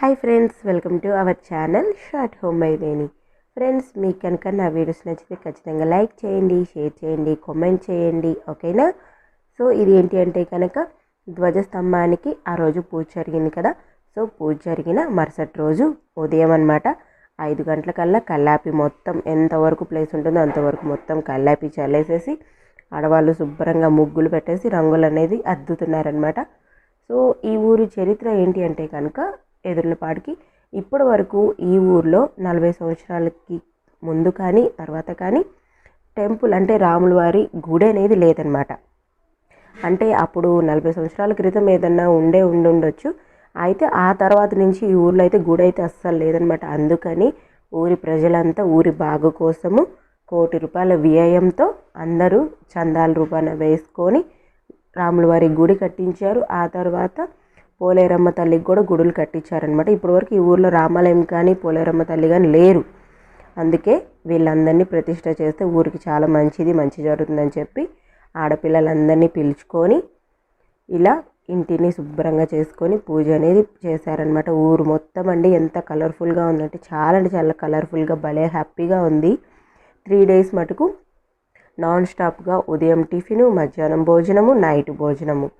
Hi friends, welcome to our channel short home by Veni. Friends, మీకు కనుక నా videos నచ్చితే ఖచ్చితంగా లైక్ చేయండి, షేర్ చేయండి, కామెంట్ చేయండి, ఓకేనా? సో ఇది ఏంటి అంటే కనుక ధ్వజస్తంభానికి ఆ రోజు పూజ జరిగింది కదా. సో పూజ జరిగిన మరుసటి రోజు ఉదయం అనమాట 5 గంటలకల్లా కల్లాపి మొత్తం ఎంతవరకు ప్లేస్ ఉంటుందో అంతవరకు మొత్తం కల్లాపి చల్లేసేసి ఆడవాళ్ళు శుభ్రంగా ముగ్గులు పెట్టేసి రంగులు అనేది అద్దుతున్నారనమాట. సో ఈ ఊరి చరిత్ర ఏంటి అంటే కనుక ఎదుర్లపాడికి ఇప్పటి వరకు ఈ ఊర్లో 40 సంవత్సరాలకి ముందు కానీ తర్వాత కానీ టెంపుల్ అంటే రాముల వారి గుడి అనేది లేదనమాట. అంటే అప్పుడు 40 సంవత్సరాల క్రితం ఏదన్నా ఉండొచ్చు. అయితే ఆ తర్వాత నుంచి ఈ ఊర్లో అయితే గుడి అయితే అస్సలు లేదనమాట. అందుకని ఊరి ప్రజలంతా ఊరి బాగు కోసము ₹1,00,00,000 వ్యయంతో అందరూ చందాల రూపాన వేసుకొని రాముల వారి గుడి కట్టించారు. ఆ తర్వాత పోలేరమ్మ తల్లికి కూడా గుడులు కట్టించారనమాట. ఇప్పటివరకు ఈ ఊర్లో రామాలయం కానీ పోలేరమ్మ తల్లి కానీ లేరు. అందుకే వీళ్ళందరినీ ప్రతిష్ట చేస్తే ఊరికి చాలా మంచి జరుగుతుందని చెప్పి ఆడపిల్లలందరినీ పిలుచుకొని ఇలా ఇంటిని శుభ్రంగా చేసుకొని పూజ అనేది చేశారనమాట. ఊరు మొత్తం అండి ఎంత కలర్ఫుల్గా ఉందంటే చాలా కలర్ఫుల్గా భలే హ్యాపీగా ఉంది. 3 డేస్ మటుకు నాన్ స్టాప్గా ఉదయం టిఫిను, మధ్యాహ్నం భోజనము, నైట్ భోజనము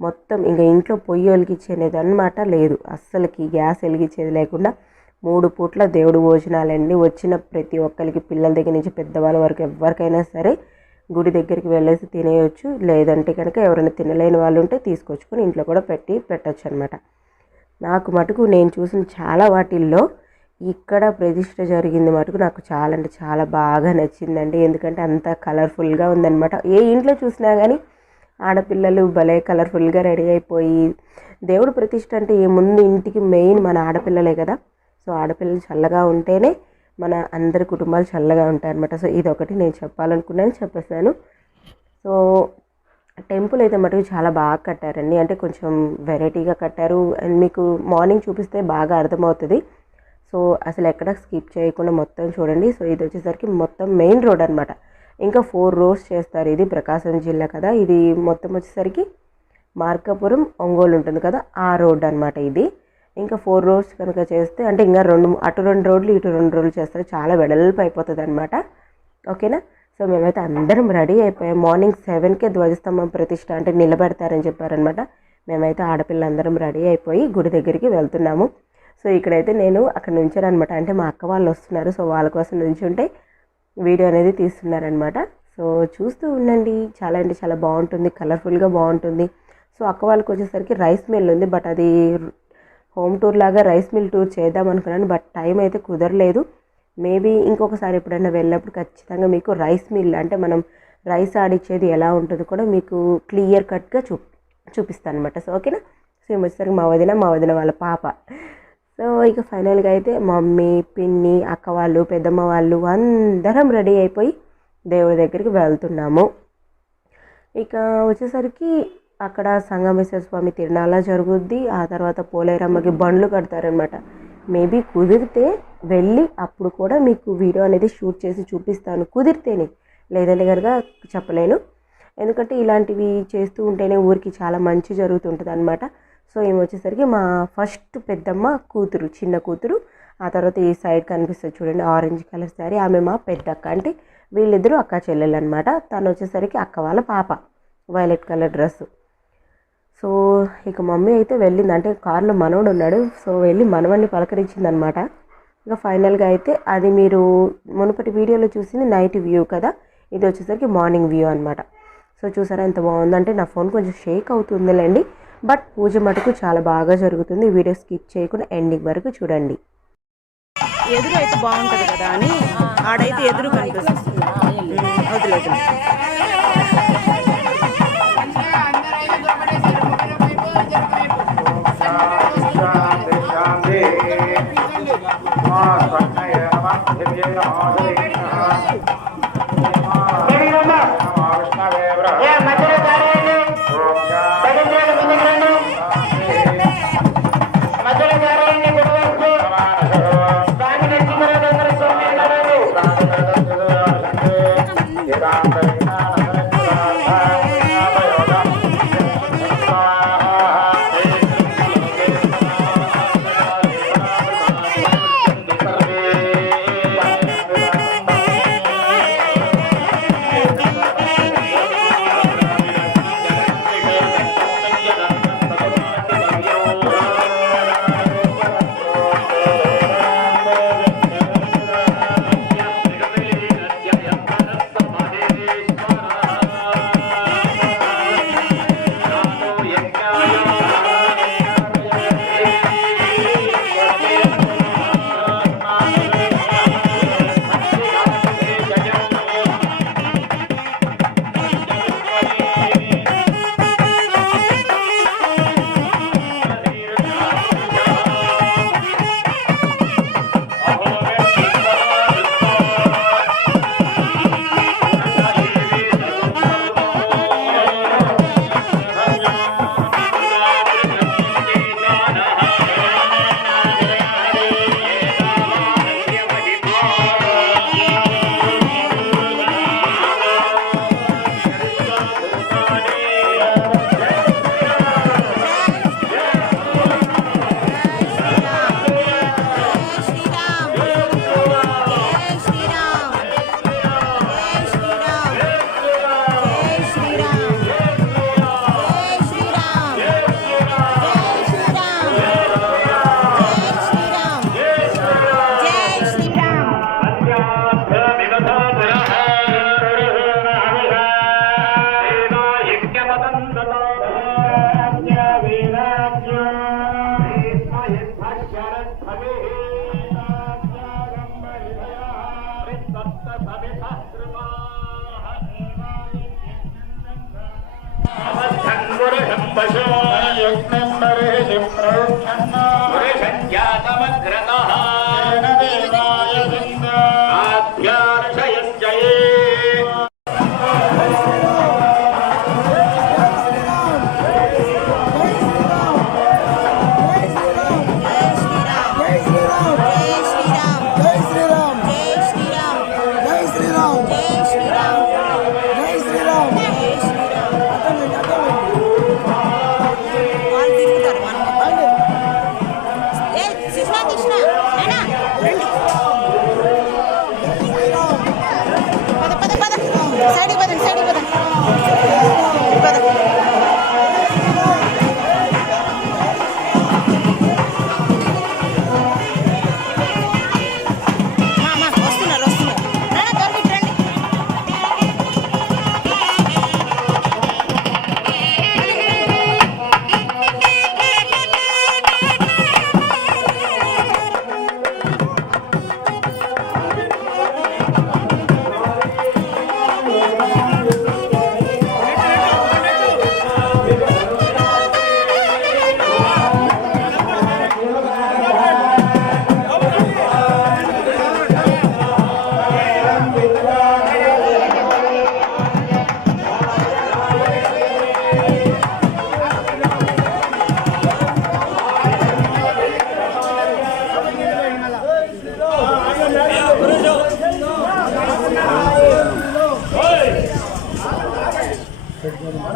మొత్తం ఇంకా ఇంట్లో పొయ్యి వెలిగించేది అనమాట లేదు. అస్సలకి గ్యాస్ వెలిగించేది లేకుండా 3 పూట్ల దేవుడు భోజనాలండి. వచ్చిన ప్రతి ఒక్కరికి పిల్లల దగ్గర నుంచి పెద్దవాళ్ళ వరకు ఎవరికైనా సరే గుడి దగ్గరికి వెళ్ళేసి తినేయచ్చు. లేదంటే కనుక ఎవరైనా తినలేని వాళ్ళు ఉంటే తీసుకొచ్చుకొని ఇంట్లో కూడా పెట్టచ్చు అనమాట. నాకు మటుకు నేను చూసిన చాలా వాటిల్లో ఇక్కడ ప్రతిష్ట జరిగింది మటుకు నాకు చాలా అంటే చాలా బాగా నచ్చిందండి. ఎందుకంటే అంత కలర్ఫుల్గా ఉందన్నమాట. ఏ ఇంట్లో చూసినా కానీ ఆడపిల్లలు భలే కలర్ఫుల్గా రెడీ అయిపోయి దేవుడు ప్రతిష్ట అంటే ఏముంది, ఇంటికి మెయిన్ మన ఆడపిల్లలే కదా. సో ఆడపిల్లలు చల్లగా ఉంటేనే మన అందరి కుటుంబాలు చల్లగా ఉంటాయన్నమాట. సో ఇదొకటి నేను చెప్పాలనుకున్నాను, చెప్పేసాను. సో టెంపుల్ అయితే మటుకు చాలా బాగా కట్టారండి. అంటే కొంచెం వెరైటీగా కట్టారు. అండ్ మీకు మార్నింగ్ చూపిస్తే బాగా అర్థమవుతుంది. సో అసలు ఎక్కడ స్కిప్ చేయకుండా మొత్తం చూడండి. సో ఇది వచ్చేసరికి మొత్తం మెయిన్ రోడ్ అనమాట. ఇంకా 4 రోడ్స్ చేస్తారు. ఇది ప్రకాశం జిల్లా కదా. ఇది మొత్తం వచ్చేసరికి మార్కాపురం, ఒంగోలు ఉంటుంది కదా, ఆ రోడ్ అనమాట ఇది. ఇంకా 4 రోడ్స్ కనుక చేస్తే అంటే ఇంకా అటు 2 రోడ్లు ఇటు 2 రోడ్లు చేస్తారు. చాలా వెడల్పు అయిపోతుంది అనమాట. ఓకేనా? సో మేమైతే అందరం రెడీ అయిపోయాం. మార్నింగ్ 7కే ధ్వజస్తంభం ప్రతిష్ట అంటే నిలబెడతారని చెప్పారనమాట. మేమైతే ఆడపిల్లలందరం రెడీ అయిపోయి గుడి దగ్గరికి వెళ్తున్నాము. సో ఇక్కడైతే నేను అక్కడ నుంచాను అనమాట. అంటే మా అక్క వాళ్ళు వస్తున్నారు. సో వాళ్ళ కోసం నుంచుంటే వీడియో అనేది తీస్తున్నారనమాట. సో చూస్తూ ఉండండి. చాలా అంటే చాలా బాగుంటుంది, కలర్ఫుల్గా బాగుంటుంది. సో అక్క వాళ్ళకి వచ్చేసరికి రైస్ మిల్ ఉంది. బట్ అది హోమ్ టూర్ లాగా రైస్ మిల్ టూర్ చేద్దాం అనుకున్నాను. బట్ టైం అయితే కుదరలేదు. మేబీ ఇంకొకసారి ఎప్పుడైనా వెళ్ళినప్పుడు ఖచ్చితంగా మీకు రైస్ మిల్ అంటే మనం రైస్ ఆడిచ్చేది ఎలా ఉంటుందో కూడా మీకు క్లియర్ కట్గా చూపిస్తాను అనమాట. సో ఓకేనా? సో వచ్చేసరికి మా వదిన వాళ్ళ పాప. సో ఇక ఫైనల్గా అయితే మమ్మీ, పిన్ని, అక్క వాళ్ళు, పెద్దమ్మ వాళ్ళు అందరం రెడీ అయిపోయి దేవుడి దగ్గరికి వెళ్తున్నాము. ఇక వచ్చేసరికి అక్కడ సంగమేశ్వర స్వామి తిరునాళ్ళ జరుగుద్ది. ఆ తర్వాత పోలేరమ్మకి బండ్లు కడతారనమాట. మేబీ కుదిరితే వెళ్ళి అప్పుడు కూడా మీకు వీడియో అనేది షూట్ చేసి చూపిస్తాను, కుదిరితేనే. లేదంటే కనుక చెప్పలేను. ఎందుకంటే ఇలాంటివి చేస్తూ ఉంటేనే ఊరికి చాలా మంచి జరుగుతుంటుంది అనమాట. సో ఏమి వచ్చేసరికి మా ఫస్ట్ పెద్దమ్మ కూతురు, చిన్న కూతురు. ఆ తర్వాత ఈ సైడ్ కనిపిస్తుంది చూడండి ఆరెంజ్ కలర్ శారీ, ఆమె మా పెద్దక్క. అంటే వీళ్ళిద్దరూ అక్క చెల్లెలు అనమాట. తను వచ్చేసరికి అక్క వాళ్ళ పాప, వైలెట్ కలర్ డ్రెస్సు. సో ఇక మమ్మీ అయితే వెళ్ళింది. అంటే కారులో మనవడు ఉన్నాడు. సో వెళ్ళి మనవడిని పలకరించింది అనమాట. ఇక ఫైనల్గా అయితే అది మీరు మునుపటి వీడియోలో చూసింది నైట్ వ్యూ కదా, ఇది వచ్చేసరికి మార్నింగ్ వ్యూ అనమాట. సో చూసారా ఎంత బాగుందంటే. నా ఫోన్ కొంచెం షేక్ అవుతుందిలేండి. బట్ పూజ మటుకు చాలా బాగా జరుగుతుంది. వీడియో స్కిప్ చేయకుండా ఎండింగ్ వరకు చూడండి. ఎదురు అయితే బాగుంటుంది కదా అని ఆడైతే ఎదురు కనిపిస్తుంది. వదిలేదు Ram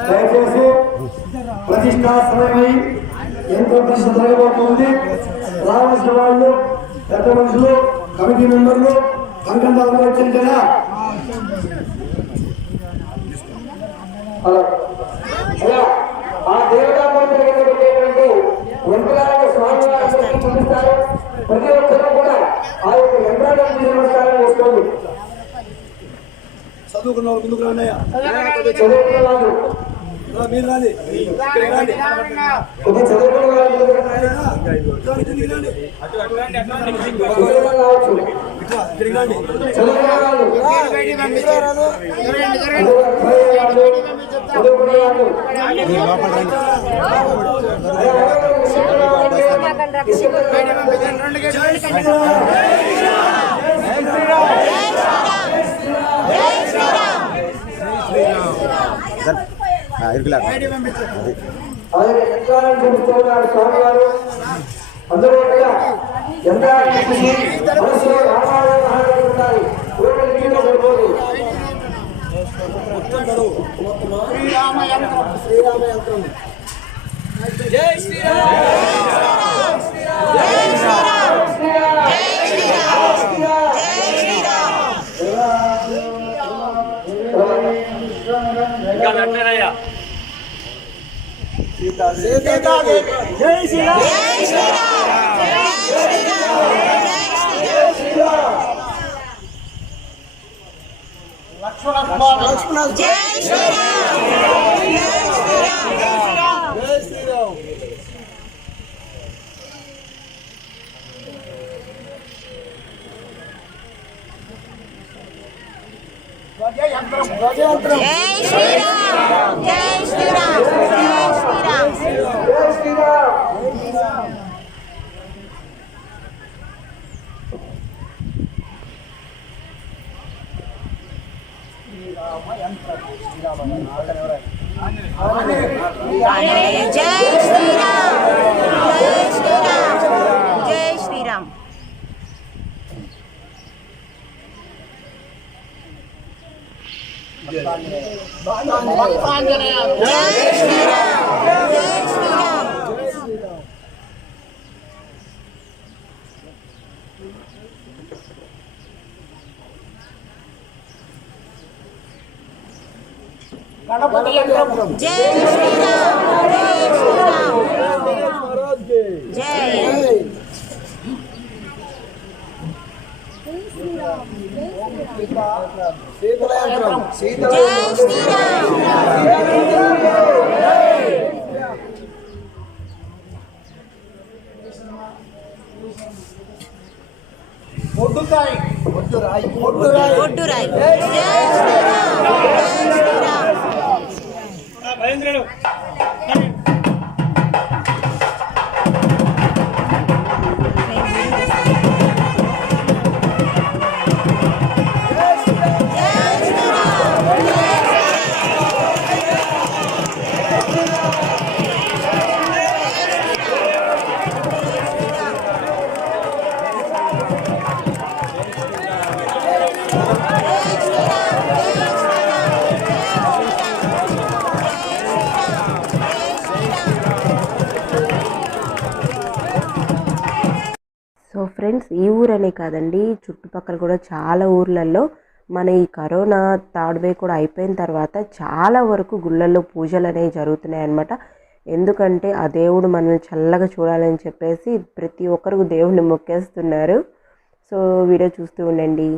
దయచేసి ప్రతిష్టా సమయమై ఎంతో ప్రశ్న జరగబోతుంది. రావాల్సిన వాళ్ళు పెద్ద మనుషులు కమిటీ మెంబర్లు కంకణాలు వచ్చారు కదా. ఆ దేవతా మంత్రి యంత్రాలను స్వామివారికి చూపిస్తారు. ప్రతి ఒక్కరూ కూడా ఆ యొక్క యంత్రాలను నమస్కారం చేసుకోండి. చదువుకున్న వాళ్ళు ముందుకు రాన్నయ్యా, చదువుకున్న వాళ్ళు మీరు రాని చదువుకున్న వాళ్ళు స్వామివారు అందరూ కూడా జై శ్రీరామ్. లక్ష్మణ జై శ్రీరామ్. గణపతి యంత్రం జై శ్రీరామ్. జై శీతల యంత్రం జై శ్రీరామ్. ఒడ్డుకాయ ఒడ్డురాయి ఒడ్డురాయి. జై శ్రీరామ్, జై శ్రీరామ్. భయంకరుడు సో ఫ్రెండ్స్, ఈ ఊరనే కాదండి, చుట్టుపక్కల కూడా చాలా ఊర్లలో మన ఈ కరోనా థర్డ్ వేవ్ కూడా అయిపోయిన తర్వాత చాలా వరకు గుళ్ళల్లో పూజలు అనేవి జరుగుతున్నాయి అన్నమాట. ఎందుకంటే ఆ దేవుడు మనల్ని చల్లగా చూడాలని చెప్పేసి ప్రతి ఒక్కరు దేవుడిని మొక్కేస్తున్నారు. సో వీడియో చూస్తూ ఉండండి.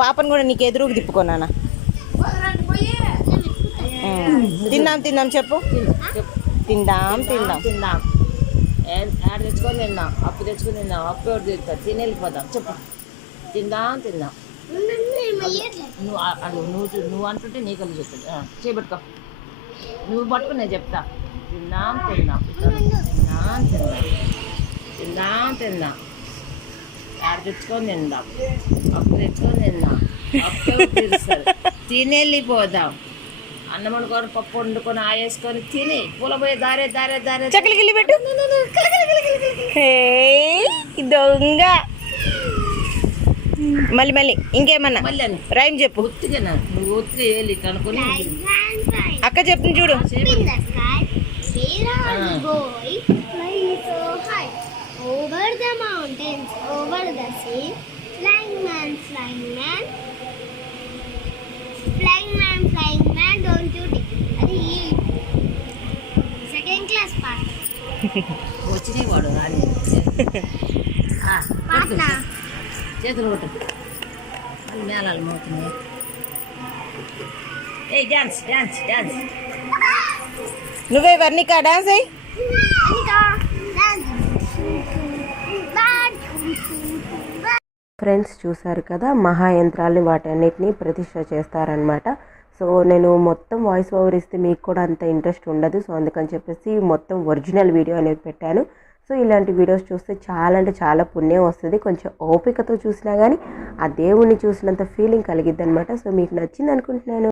పాపను కూడా నీకు ఎదురుకు తిప్పుకోనా. తిందాం తిందాం చెప్పు. తిందాం తిందాం తిందాం. ఆడ తెచ్చుకొని తిందాం, అప్పు తెచ్చుకొని తిందాం, అప్పు ఎవరు తింటారు, తిని వెళ్ళిపోదాం. చెప్పు. తిందాం తిందాం. నువ్వు అంటుంటే నీ కళ్ళు చెప్తుంది. చేపెట్టుకో, నువ్వు పట్టుకుని నేను చెప్తా. తిందాం తిందాం తిందాం తిందాం తిందాం తిందాం. ఆడ తెచ్చుకొని తిందాం, అప్పు తెచ్చుకొని తిందాం, అప్పు ఎవరు తీరుస్తారు, తిని వెళ్ళిపోదాం. అన్నం వండుకొని పప్పు వండుకొని ఆయేసుకొని తిని పూలపోయి దారే దారే దారే చక్కలికి వెళ్ళి పెట్టు. దొంగ. మళ్ళీ మళ్ళీ ఇంకేమన్నా మళ్ళీ రైమ్ చెప్పు. ఒత్తిగా నువ్వు ఒత్తిగా వేయాలి కనుక్కొని అక్క చెప్తుంది చూడు. Over the mountains, over the sea, flying man, don't you think? అది సెకండ్ క్లాస్ పాట. వచ్చినాయి వాడు రాని పాటనా? చేతులు కొట్టు. మళ్ళీ మేళాలు మోతున్నాయి. ఏ డాన్స్ డాన్స్ డాన్స్. నువ్వే వర్ణిక డాన్స్ అయ్యి. ఫ్రెండ్స్ చూసారు కదా, మహాయంత్రాలని వాటన్నిటిని ప్రతిష్ట చేస్తారనమాట. సో నేను మొత్తం వాయిస్ ఓవర్ ఇస్తే మీకు కూడా అంత ఇంట్రెస్ట్ ఉండదు. సో అందుకని చెప్పేసి మొత్తం ఒరిజినల్ వీడియో అనేది పెట్టాను. సో ఇలాంటి వీడియోస్ చూస్తే చాలా అంటే చాలా పుణ్యం వస్తుంది. కొంచెం ఓపికతో చూసినా కానీ ఆ దేవుణ్ణి చూసినంత ఫీలింగ్ కలిగిద్ది అనమాట. సో మీకు నచ్చింది అనుకుంటున్నాను.